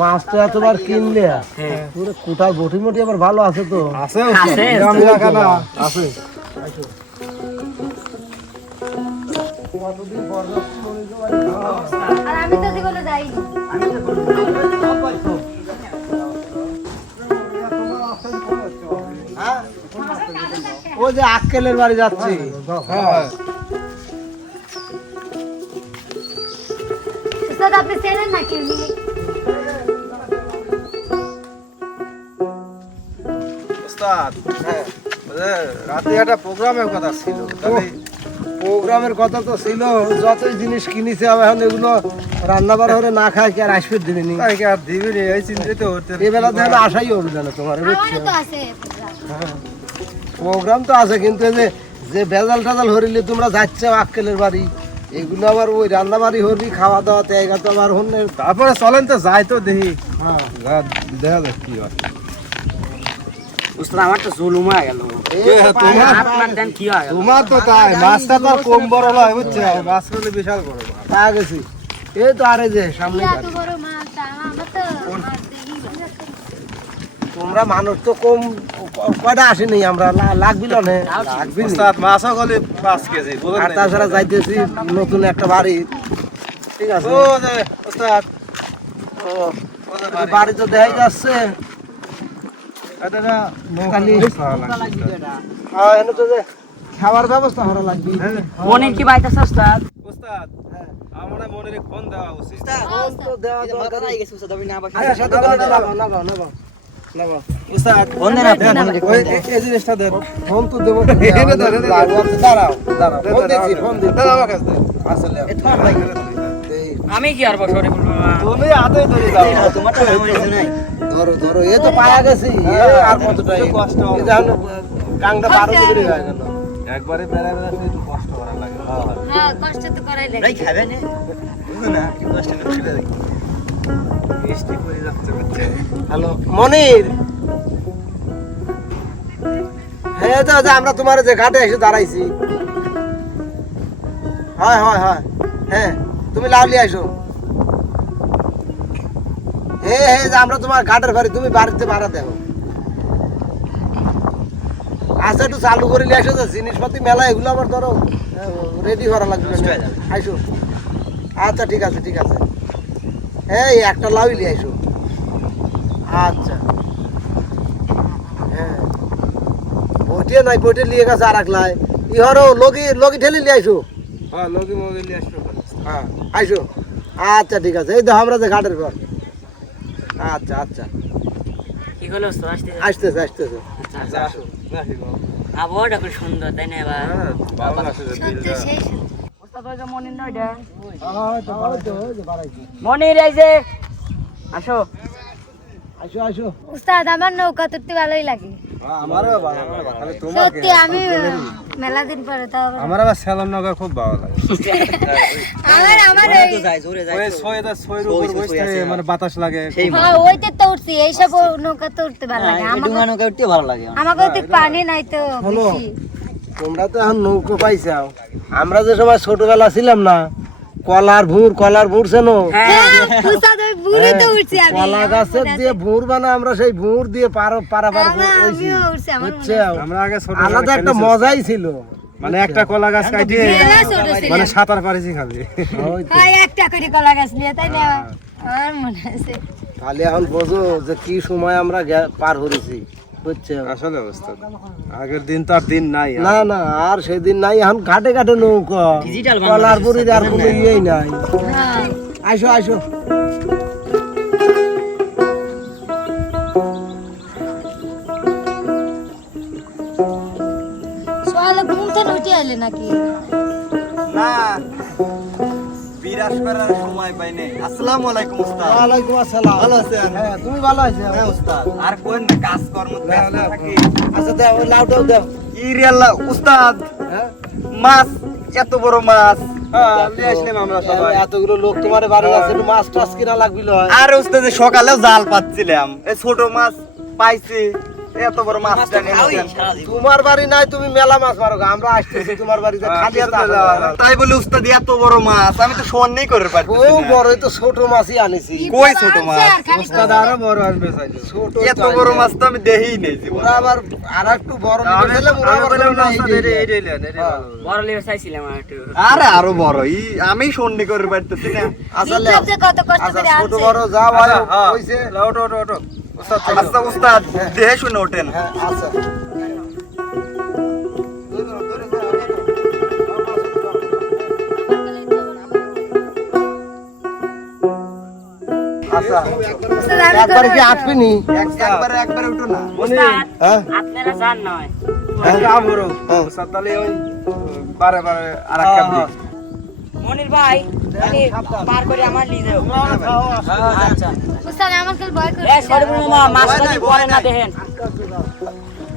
মাছ। আচ্ছা তো এতবার কিনলে পুরো কোটার বটি মটি আবার ভালো আছে তো। আছে আছে। আর আমি তো জীবনে যাইনি। ও যে আক্কেলের বাড়ি যাচ্ছি। হ্যাঁ। আপনি চেনেন নাকি রাতে একটা প্রোগ্রামের কথা ছিল। তাহলে প্রোগ্রামের কথা তো ছিল যতই জিনিস কিনেছে আমি এখন এগুলো রান্না বার হলে না খাই কি আর আসবে দিবে নি তাই কি আর দিবি রে এই চিন্তিত হতে এই বেলা দেখলে আশাই হবে জানো তোমার তো। প্রোগ্রাম তো আছে কিন্তু এই যে যে ভেজাল টাজাল হরিলে তোমরা যাচ্ছ আক্কেলের বাড়ি এগুলো আবার ওই রান্না বাড়ি হরবি খাওয়া দাওয়া তেগা তো আবার হন্য তারপরে চলেন তো যাই তো দেখি। হ্যাঁ। দেখা যাক কি হয়। আমার তো জুলুম গেল। হয় তোমার তো তাই মাছটা তো কম বড় নয় বুঝছ? মাছ করলে বিশাল বড়। মাছ। গেছি। এই তো আরে যে সামনে কি এত বাড়ি। বড় মাছ আমার তো মাছ দেখি ভালো। তোমরা মানুষ তো কম কয়টা আসেনি আমরা? লা- লাগবিল না লাগবি নি। মাছও গলে পাঁচ কেজি আর তাছাড়া যাইতেছি নতুন একটা বাড়ি। ঠিক আছে? বাড়ি। তো দেখাই যাচ্ছে হ্যাঁ ব্যবস্থা করা লাগবে কি বাইতেছে ওস্তাদ ওস্তাদ আমার মনে ফোন দেওয়া উচিত ফোন তো দেওয়া দরকার। গেছে ওস্তাদ আমি না আচ্ছা, কি আর বসরে বলব তুমি হাতে ধরে দাও তোমার তো কিছু নাই। ধরো ধরো এ তো পায়া গেছি। এ আর কতটা কষ্ট কাংটা বারো ডিগ্রি হয়ে গেল। একবারে বেড়া বেড়া একটু কষ্ট করা লাগে। হ্যাঁ। কষ্ট তো করাই লাগে। খাবে না। না? কি কষ্ট করে বৃষ্টি পড়ে যাচ্ছে বুঝছে হ্যালো মনির। হ্যাঁ তো যে আমরা তোমার যে ঘাটে এসে দাঁড়াইছি। হয় হয় হয়। হ্যাঁ তুমি লাভলি আসো। হ্যাঁ যে আমরা তোমার ঘাটের বাড়ি তুমি বাড়িতে ভাড়া দেখো আচ্ছা একটু চালু করে নিয়ে আসো তো জিনিসপাতি মেলা এগুলো আবার ধরো রেডি করা লাগবে আইসো। আচ্ছা ঠিক আছে ঠিক আছে। এই একটা লাউ নিয়ে আইসো। আচ্ছা। হ্যাঁ। বইটে নাই বইটে লিয়ে গেছে আর একলাই ইহরও লগি লগি ঠেলি লিয়ে আইসো। হ্যাঁ লগি মগি নিয়ে আসবে। হ্যাঁ আইসো। আচ্ছা ঠিক আছে। এই দেখো আমরা যে ঘাটের পর আচ্ছা আচ্ছা। কি হলো আসতেছে আসতেছে। আচ্ছা আসো না ঠিক আছে আবহাওয়াটা খুব সুন্দর তাই না এবার? হ্যাঁ মনির এই যে আসো। আইসো উস্তাদ আমার নৌকা তুলতে ভালোই লাগে। আমারও ভালো লাগে। খালি সত্যি আমি মেলা দিন পরে তো আমার আবার স্যালন নগা খুব ভালো লাগে। আমার আমার ওই যাই জোরে যাই ওই ছয়টা ছয়ের উপর বসতে মানে বাতাস লাগে হ্যাঁ ওইতে তো উঠছি এইসব নৌকা তো উঠতে ভালো লাগে। আমাকে নৌকা উঠতে ভালো লাগে আমাকে তো পানি নাই তো। বেশি। তোমরা তো এখন নৌকো পাইছাও। আমরা যে সময় ছোটবেলা ছিলাম না কলার ভুর কলার ভুর চেনো হ্যাঁ, উস্তাদ তো উঠছি আমি কলা গাছের দিয়ে ভুর আমরা সেই ভুর দিয়ে পার আমার আগে ছোট আলাদা একটা মজাই ছিল। মানে একটা কলা গাছ কাটিয়ে মানে সাঁতার পারিছি খালি। হ্যাঁ একটা করে কলা গাছ নিয়ে তাই না? আমার মনে আছে। তাহলে এখন বোঝো যে কি সময় আমরা পার করেছি বুঝছ? আসলে অবস্থা আগের দিন তো আর দিন নাই। না না আর সেদিন নাই এখন ঘাটে ঘাটে নৌকা। কলার বুড়ির আর কোনো ইয়েই নাই। হ্যাঁ। আসো আসো সকালে ঘুম থেকে উঠে এলে নাকি? না বিরাজ করার সময় পাই নাই। আসসালামু আলাইকুম উস্তাদ। ওয়ালাইকুম আসসালাম। ভালো আছেন? হ্যাঁ তুমি ভালো আছো? হ্যাঁ উস্তাদ। আর কোন কাজ কর্ম ব্যস্ত থাকি? আচ্ছা দাও লাউটাও দাও ই রিয়াল্লা উস্তাদ? হ্যাঁ? মাছ এত বড় মাছ। হ্যাঁ নিয়ে আসলাম আমরা সবাই। এতগুলো লোক তোমার বাড়ি আছে একটু মাছ টাছ কিনা লাগবিল আর সকালেও জাল পাচ্ছিলাম। এই ছোট মাছ পাইছি। এত বড় নিয়ে আসছেন। তোমার বাড়ি নাই তুমি মেলা মাছ মারো। আমরা আসতেছি তোমার বাড়িতে খালি। তাই বলে উস্তাদ এত বড় মাছ আমি তো সন্নেই করে পারছি বউ বড় তো ছোট মাছই আনিছি। কই ছোট মাছ? উস্তাদ আরও বড় ছোট এত বড় মাছ তো আমি দেখিই নেই ওরা আবার আর একটু বড় আমি ওরা আবার বড় লিভার চাইছিলাম আর একটু। আরে আরও বড় ই আমি সন্নি করে পারতেছি না। আসলে কত কষ্ট আচ্ছা করে ছোট বড় যা হয় আচ্ছা হ্যাঁ। হইছে। ওটো ওটো ওটো উস্তাদ চলো। আচ্ছা উস্তাদ দেহে শুনে ওঠেন হ্যাঁ আচ্ছা আচ্ছা উস্তাদ, আমি একবারে কি করব। আটবিনি এক- একবারে একবারে উঠো না উস্তাদ হ্যাঁ আপনারা জান নয় একটা আমরো হ্যাঁ। উস্তাদ তাহলে ওই বারে বারে আর এক কাপ দিই মনির ভাই মানে পার করে আমার আচ্ছা উস্তাদ, ভয়। সরি না মাছটা দিন পরে না দেখেন।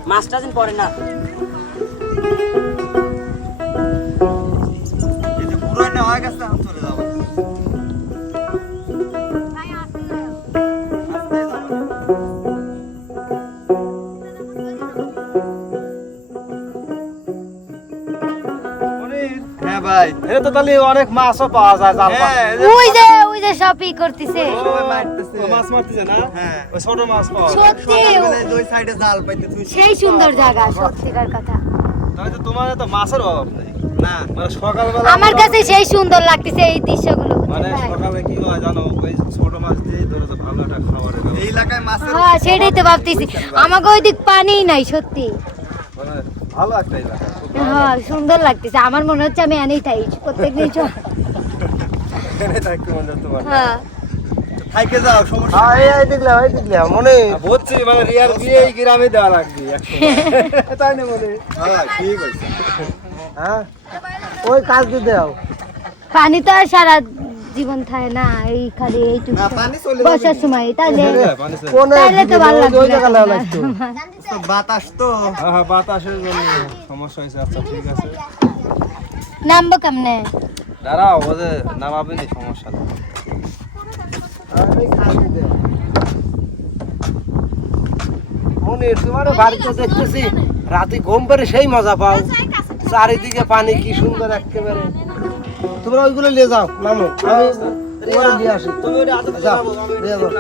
মাছটা দিন পরে না। এই যে পুরো নেওয়া হয়ে গেছে চলে যাব। এটা তো তাহলে অনেক মাছও পাওয়া যায় জাল হ্যাঁ ওই যে ওই যে সব ই করতেছে। মাছ মারতেছে। না? হ্যাঁ। ওই ছোট মাছ পাওয়া সত্যি ওই সাইডে জাল পাইতে সেই সুন্দর জায়গা সত্যিকার কথা। তাহলে তো তোমার তো মাছের অভাব নেই। না। মানে সকালবেলা আমার কাছে সেই সুন্দর লাগতেছে এই দৃশ্যগুলো মানে সকালে কি হয় জানো? ওই ছোট মাছ দিয়ে ধরে তো ভালো একটা খাবারের ব্যবস্থা। এই এলাকায় মাছের হ্যাঁ সেটাই তো ভাবতেছি। আমাকে ওই দিক পানিই নাই সত্যি। মানে ভালো একটা এলাকা হ্যাঁ সুন্দর লাগতেছে। আমার মনে হচ্ছে আমি এনেই থাকতে মনে হচ্ছে হ্যাঁ। থাইকে যাও সমস্যা হ্যাঁ মনে বুঝছি মানে রিয়ার বিয়ে এই গ্রামে দেওয়া লাগবে তাই না মনে হ্যাঁ? ঠিক আছে। হ্যাঁ? ওই কাজ দাও। পানি তো আর সারা জীবন থাকে না এই খালি এইটুকু। না বর্ষার সময় তাহলে তো ভালো লাগবে বাতাস তো। হ্যাঁ হ্যাঁ বাতাসের জন্য সমস্যা হয়েছে। আচ্ছা ঠিক আছে। নামবো কেমনে? দাঁড়াও ওদের নামাবে নি সমস্যা নেই। মনে তোমার বাড়িতে দেখতেছি রাতে ঘুম পেরে সেই মজা পাও। চারিদিকে পানি কি সুন্দর একেবারে। তোমরা ওইগুলো নিয়ে যাও নামো আমি নিয়ে আসি। তুমি যাও, নিয়ে যাও।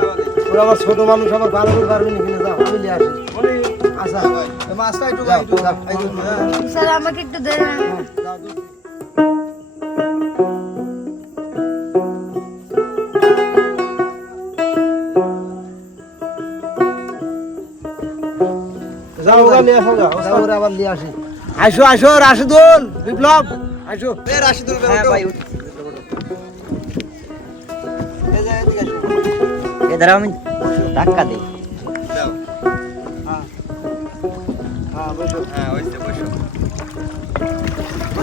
আমার ছোট মানুষ আমার ভালো করে পারবে না কিনে যাও আমি নিয়ে আসি। আচ্ছা মাছটা একটু একটু স্যার আমাকে একটু দেন। আসো আসি। রাশিদুল বিপ্লব আসো। এ রাশিদুল ভাই হ্যাঁ। এদের আমি ধাক্কা দিই।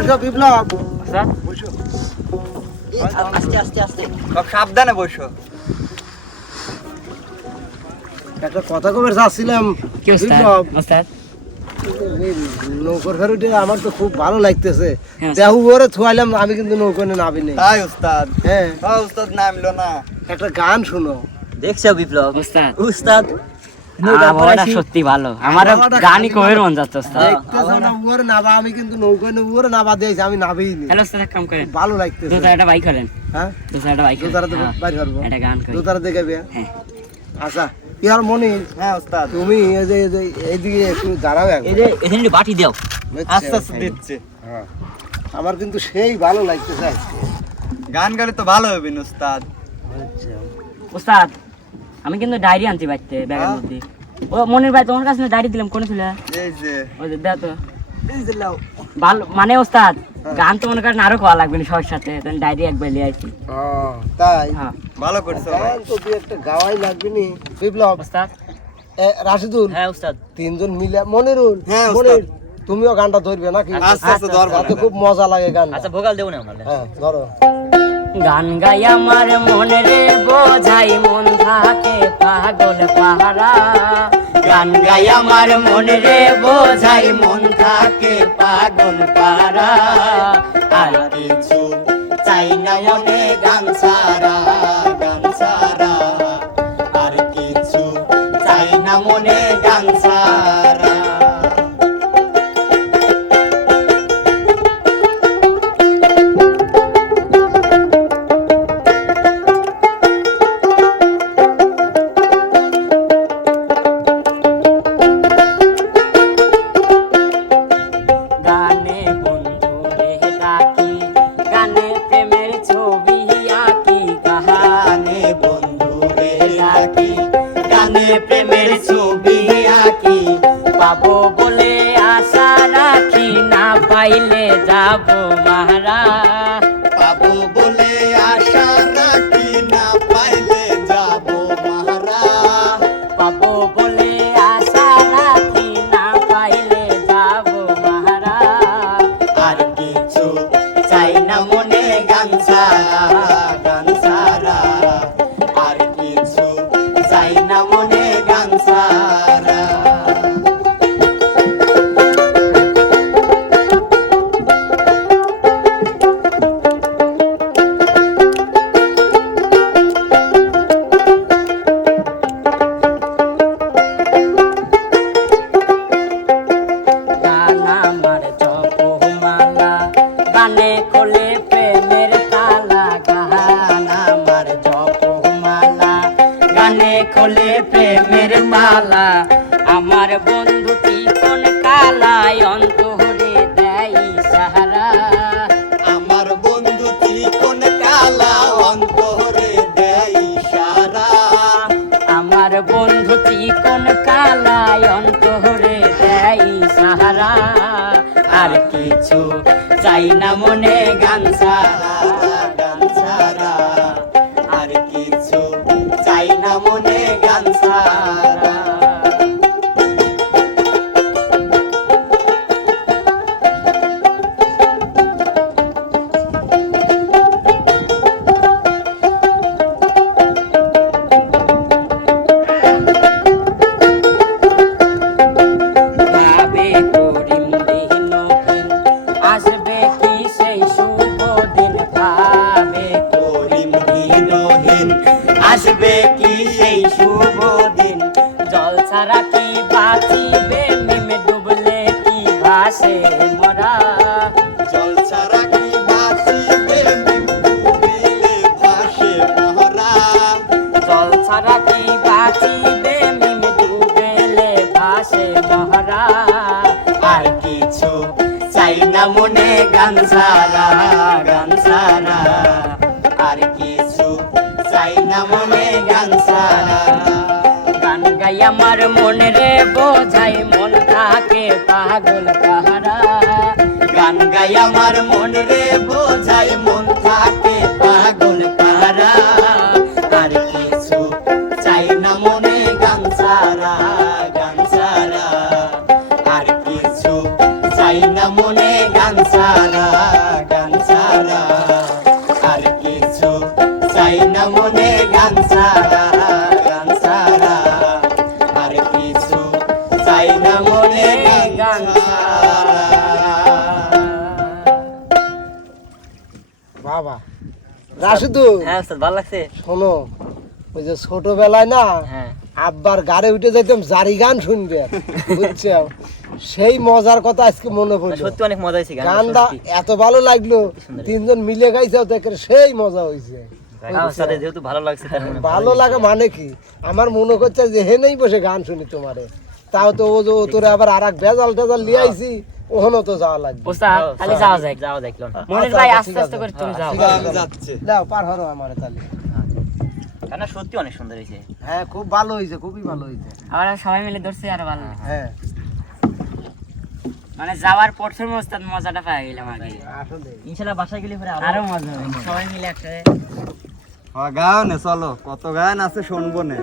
বসো বিপ্লব। আচ্ছা। বসো। আস্তে আস্তে আস্তে। সব সাবধানে বসো। একটা কথা কবে যাচ্ছিলাম কি ওস্তাদ বিপ্লব? ওস্তাদ এই নৌকর আমার তো খুব ভালো লাগতেছে। হ্যাঁ। দেহু ভরে থুয়াইলাম আমি কিন্তু নৌকো নিয়ে নাবি নেই। তাই উস্তাদ? হ্যাঁ। হ্যাঁ উস্তাদ নামলো না। একটা গান শুনো। দেখছ বিপ্লব? উস্তাদ উস্তাদ আবহাওয়াটা সত্যি ভালো। আমার গানই মন যাচ্ছে নাবা আমি কিন্তু নৌকো নিয়ে নাবা দিয়েছি আমি নাবিই নি হ্যালো ওস্তাদ কাম করেন। ভালো লাগতেছে। দুটা একটা বাইক হলেন হ্যাঁ? দুটা একটা বাইক দুতারা তো বাইর করব। একটা গান করি। দুতারা দেখে হ্যাঁ। আচ্ছা ইয়ার মনি হ্যাঁ উস্তাদ তুমি এই যে এইদিকে একটু দাঁড়াও এই যে এখানে বাটি দাও। আস্তে আস্তে দিচ্ছে। হ্যাঁ। আমার কিন্তু সেই ভালো লাগতেছে আজকে। গান গালে তো ভালো হবে? ওস্তাদ আমি কিন্তু ডায়েরি আনতে পারতে ব্যাগের হ্যাঁ? মধ্যে। ও মনির ভাই তোমার কাছে ডায়েরি দিলাম কোনে ছিল? এই যে। ওই যে দাও তো। ভালো মানে ওস্তাদ গান তো মনে করেন আরও করা লাগবে না সবার সাথে ডায়েরি একবার লিয়ে আইছি তাই? হ্যাঁ। ভালো করছ ভাই। গান তো দুই একটা গাওয়াই লাগবে নি। বিপ্লব। ওস্তাদ? এ, রাশিদুল? হ্যাঁ ওস্তাদ। তিনজন মিলে মনিরুল? হ্যাঁ, ওস্তাদ। মনির তুমিও গানটা ধরবে নাকি? আস্তে আস্তে ধরবো। তাতে খুব মজা লাগে গান আচ্ছা ভোকাল দেব না আমার। হ্যাঁ ধরো। গান গাই আমার রে বোঝাই, মন থাকে পাগল পাহারা। গান গাই আমার রে বোঝাই, মন থাকে পাগল পাহারা। আর কিছু চাই না মনে গান সারা গান সারা ভাসে মরা। জল ছাড়া কি বাঁচিবে? ডুবলে ভাসে মরা জল ছাড়া কি বাঁচিবে? মিম ডুবেলে ভাসে মহারা আর কিছু চাই না মনে গান সারা গান সারা আর কিছু চাই না মনে গান সারা গান গাই আমার মনে রে বোঝাই পাগল কাহারা গান গাই আমার মন রে, বোঝাই মন থাকে পাগল কাহারা আর কিছু চাই না মনে গান সারা গান সারা আর কিছু চাই না মনে গান সারা রাশিদু হ্যাঁ স্যার ভালো লাগছে। শোনো ওই যে ছোটবেলায় না হ্যাঁ। আব্বার গাড়ি উঠে যাইতাম জারি গান শুনবে বুঝছ সেই মজার কথা আজকে মনে পড়ল। সত্যি অনেক মজা হয়েছে গানটা এত ভালো লাগল তিনজন মিলে গাইছাও দেখে সেই মজা হয়েছে। ভালো মানে ভালো লাগে মানে কি? আমার মনে করছে যে হে নেই বসে গান শুনি তোমারে। তাও তো ও তোরে আবার আর এক ভেজাল টেজাল লিয়ে আইছি। ওখানেও তো যাওয়া লাগবে। ওস্তাদ তাহলে যাওয়া যায় যাওয়া যায় চলুন। মনে আচ্ছা, ভাই আচ্ছা, আস্তে আস্তে করে তুমি যাও। আছে, যাচ্ছে। দাও পার হরো আমারে তাহলে। সত্যি অনেক সুন্দর হয়েছে। হ্যাঁ খুব ভালো হয়েছে খুবই ভালো হয়েছে। আবার সবাই মিলে ধরছি আরও ভালো। হ্যাঁ। মানে যাওয়ার প্রথম ওস্তাদ মজাটা পেয়ে গেলাম আগে বাসায় গেলে পরে আরও মজা হবে। সবাই মিলে একসাথে হ্যাঁ গাও চলো। কত গান আছে শুনব নে।